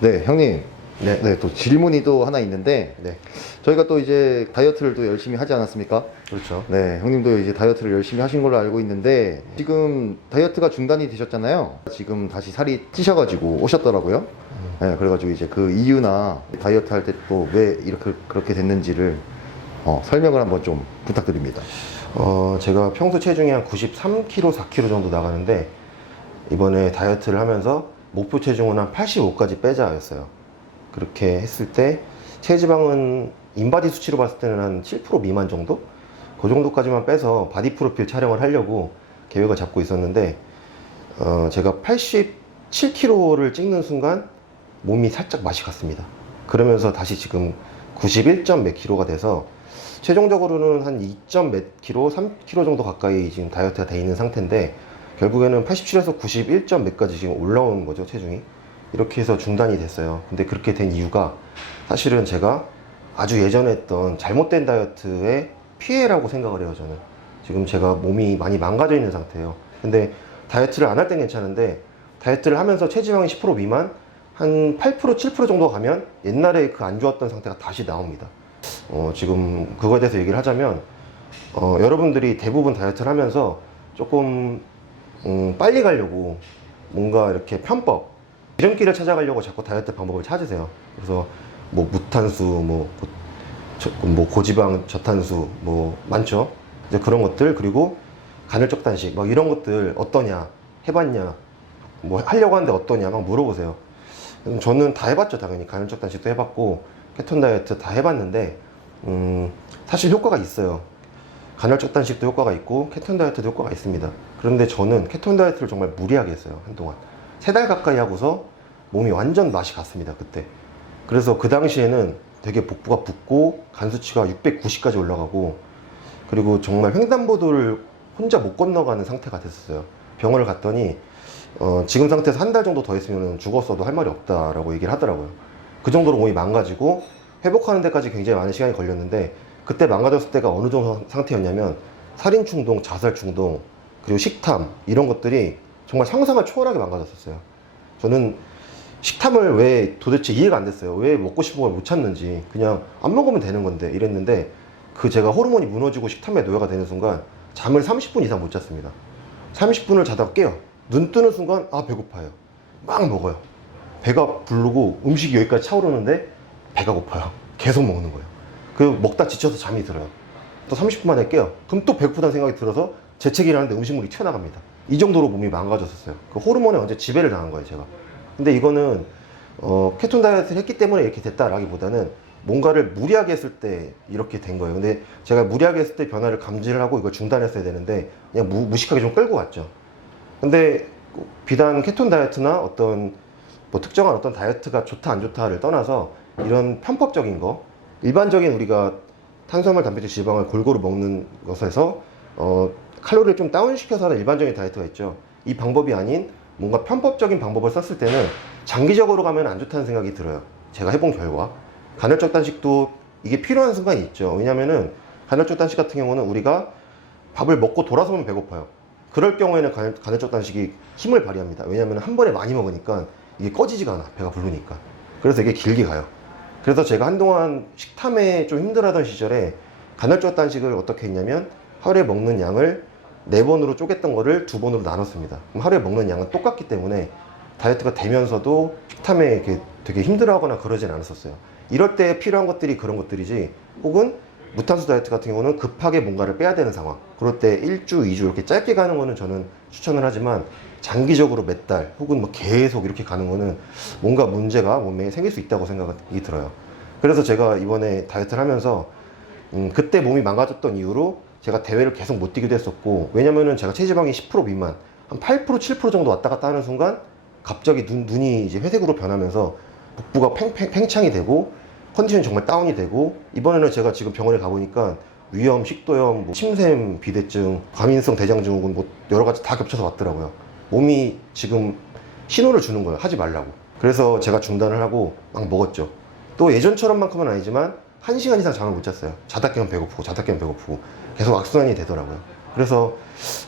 네, 형님. 네. 네, 또 질문이 또 하나 있는데, 네. 저희가 또 이제 다이어트를 또 열심히 하지 않았습니까? 그렇죠. 네, 형님도 이제 다이어트를 열심히 하신 걸로 알고 있는데, 지금 다이어트가 중단이 되셨잖아요. 지금 다시 살이 찌셔가지고 오셨더라고요. 네, 그래가지고 이제 그 이유나 다이어트 할 때 또 왜 이렇게 그렇게 됐는지를 설명을 한번 좀 부탁드립니다. 제가 평소 체중이 한 93kg, 4kg 정도 나가는데, 이번에 다이어트를 하면서 목표 체중은 한 85까지 빼자였어요. 그렇게 했을 때, 체지방은 인바디 수치로 봤을 때는 한 7% 미만 정도? 그 정도까지만 빼서 바디 프로필 촬영을 하려고 계획을 잡고 있었는데, 제가 87kg를 찍는 순간 몸이 살짝 맛이 갔습니다. 그러면서 다시 지금 91점 몇 킬로가 돼서 최종적으로는 한 2점 몇 킬로, 3킬로 정도 가까이 지금 다이어트가 돼 있는 상태인데, 결국에는 87에서 91점 몇까지 지금 올라오는 거죠, 체중이. 이렇게 해서 중단이 됐어요. 근데 그렇게 된 이유가 사실은 제가 아주 예전에 했던 잘못된 다이어트의 피해라고 생각을 해요, 저는. 지금 제가 몸이 많이 망가져 있는 상태예요. 근데 다이어트를 안 할 땐 괜찮은데, 다이어트를 하면서 체지방이 10% 미만, 한 8%, 7% 정도 가면 옛날에 그 안 좋았던 상태가 다시 나옵니다. 지금 그거에 대해서 얘기를 하자면, 여러분들이 대부분 다이어트를 하면서 조금 빨리 가려고 뭔가 이렇게 편법, 지름길을 찾아가려고 자꾸 다이어트 방법을 찾으세요. 그래서 뭐 무탄수, 뭐 고지방, 저탄수, 뭐 많죠. 이제 그런 것들, 그리고 간헐적 단식, 막 이런 것들 어떠냐, 해봤냐, 뭐 하려고 하는데 어떠냐 막 물어보세요. 저는 다 해봤죠. 당연히 간헐적 단식도 해봤고 케톤 다이어트 다 해봤는데 사실 효과가 있어요. 간헐적 단식도 효과가 있고 케톤 다이어트도 효과가 있습니다. 그런데 저는 케톤 다이어트를 정말 무리하게 했어요. 한동안 3달 가까이 하고서 몸이 완전 맛이 갔습니다, 그때. 그래서 그 당시에는 되게 복부가 붓고 간 수치가 690까지 올라가고, 그리고 정말 횡단보도를 혼자 못 건너가는 상태가 됐었어요. 병원을 갔더니 지금 상태에서 한 달 정도 더 있으면 죽었어도 할 말이 없다라고 얘기를 하더라고요. 그 정도로 몸이 망가지고 회복하는 데까지 굉장히 많은 시간이 걸렸는데, 그때 망가졌을 때가 어느 정도 상태였냐면 살인 충동, 자살 충동, 그리고 식탐, 이런 것들이 정말 상상을 초월하게 망가졌었어요. 저는 식탐을 왜 도대체 이해가 안 됐어요. 왜 먹고 싶은 걸 못 찾는지. 그냥 안 먹으면 되는 건데 이랬는데, 그 제가 호르몬이 무너지고 식탐에 노예가 되는 순간 잠을 30분 이상 못 잤습니다. 30분을 자다가 깨요. 눈 뜨는 순간 배고파요. 막 먹어요. 배가 부르고 음식이 여기까지 차오르는데 배가 고파요. 계속 먹는 거예요. 그 먹다 지쳐서 잠이 들어요. 또 30분 만에 깨요. 그럼 또 배고프다는 생각이 들어서 재채기를 하는데 음식물이 튀어나갑니다. 이 정도로 몸이 망가졌었어요. 그 호르몬에 완전 지배를 당한 거예요, 제가. 근데 이거는 케톤 다이어트를 했기 때문에 이렇게 됐다라기보다는 뭔가를 무리하게 했을 때 이렇게 된 거예요. 근데 제가 무리하게 했을 때 변화를 감지를 하고 이걸 중단했어야 되는데 그냥 무식하게 좀 끌고 갔죠. 근데 비단 케톤 다이어트나 어떤 뭐 특정한 어떤 다이어트가 좋다 안 좋다를 떠나서 이런 편법적인 거, 일반적인 우리가 탄수화물, 단백질, 지방을 골고루 먹는 것에서 칼로리를 좀 다운시켜서 하는 일반적인 다이어트가 있죠. 이 방법이 아닌 뭔가 편법적인 방법을 썼을 때는 장기적으로 가면 안 좋다는 생각이 들어요. 제가 해본 결과. 간헐적 단식도 이게 필요한 순간이 있죠. 왜냐면은 간헐적 단식 같은 경우는 우리가 밥을 먹고 돌아서면 배고파요. 그럴 경우에는 간헐적 단식이 힘을 발휘합니다. 왜냐면 한 번에 많이 먹으니까 이게 꺼지지가 않아. 배가 부르니까. 그래서 이게 길게 가요. 그래서 제가 한동안 식탐에 좀 힘들어하던 시절에 간헐적 단식을 어떻게 했냐면, 하루에 먹는 양을 4번으로 쪼갰던 거를 2번으로 나눴습니다. 그럼 하루에 먹는 양은 똑같기 때문에 다이어트가 되면서도 식탐에 이렇게 되게 힘들어하거나 그러진 않았었어요. 이럴 때 필요한 것들이 그런 것들이지, 혹은 무탄수 다이어트 같은 경우는 급하게 뭔가를 빼야 되는 상황, 그럴 때 1주, 2주 이렇게 짧게 가는 거는 저는 추천을 하지만, 장기적으로 몇 달 혹은 뭐 계속 이렇게 가는 거는 뭔가 문제가 몸에 생길 수 있다고 생각이 들어요. 그래서 제가 이번에 다이어트를 하면서 그때 몸이 망가졌던 이유로 제가 대회를 계속 못 뛰기도 했었고, 왜냐면은 제가 체지방이 10% 미만, 한 8%, 7% 정도 왔다 갔다 하는 순간 갑자기 눈이 이제 회색으로 변하면서 복부가 팽창이 되고 컨디션이 정말 다운이 되고, 이번에는 제가 지금 병원에 가보니까 위염, 식도염, 뭐 침샘, 비대증, 과민성 대장증후군, 뭐 여러 가지 다 겹쳐서 왔더라고요. 몸이 지금 신호를 주는 거예요. 하지 말라고. 그래서 제가 중단을 하고 막 먹었죠. 또 예전처럼만큼은 아니지만 1시간 이상 잠을 못 잤어요. 자다 깨면 배고프고 자다 깨면 배고프고 계속 악순환이 되더라고요. 그래서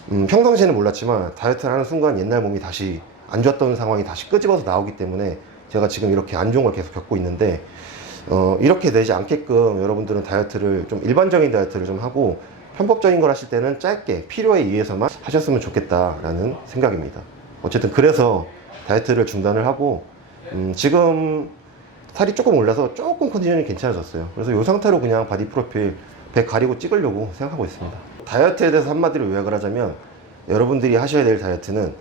평상시에는 몰랐지만 다이어트를 하는 순간 옛날 몸이 다시 안 좋았던 상황이 다시 끄집어서 나오기 때문에 제가 지금 이렇게 안 좋은 걸 계속 겪고 있는데 이렇게 되지 않게끔 여러분들은 다이어트를 좀 일반적인 다이어트를 좀 하고 편법적인 걸 하실 때는 짧게 필요에 의해서만 하셨으면 좋겠다라는 생각입니다. 어쨌든 그래서 다이어트를 중단을 하고 지금 살이 조금 올라서 조금 컨디션이 괜찮아졌어요. 그래서 이 상태로 그냥 바디 프로필 100 가리고 찍으려고 생각하고 있습니다. 다이어트에 대해서 한마디로 요약을 하자면 여러분들이 하셔야 될 다이어트는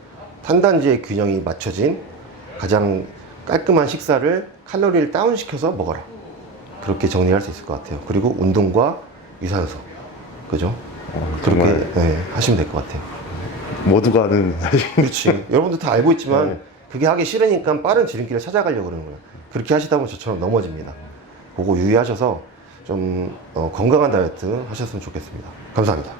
탄단지의 균형이 맞춰진 가장 깔끔한 식사를 칼로리를 다운시켜서 먹어라. 그렇게 정리할 수 있을 것 같아요. 그리고 운동과 유산소. 그죠? 그렇게 정말 네, 하시면 될 것 같아요. 모두가 아는 그렇지. 여러분들 다 알고 있지만 그게 하기 싫으니까 빠른 지름길을 찾아가려고 그러는 거예요. 그렇게 하시다 보면 저처럼 넘어집니다. 그거 유의하셔서 좀 건강한 다이어트 하셨으면 좋겠습니다. 감사합니다.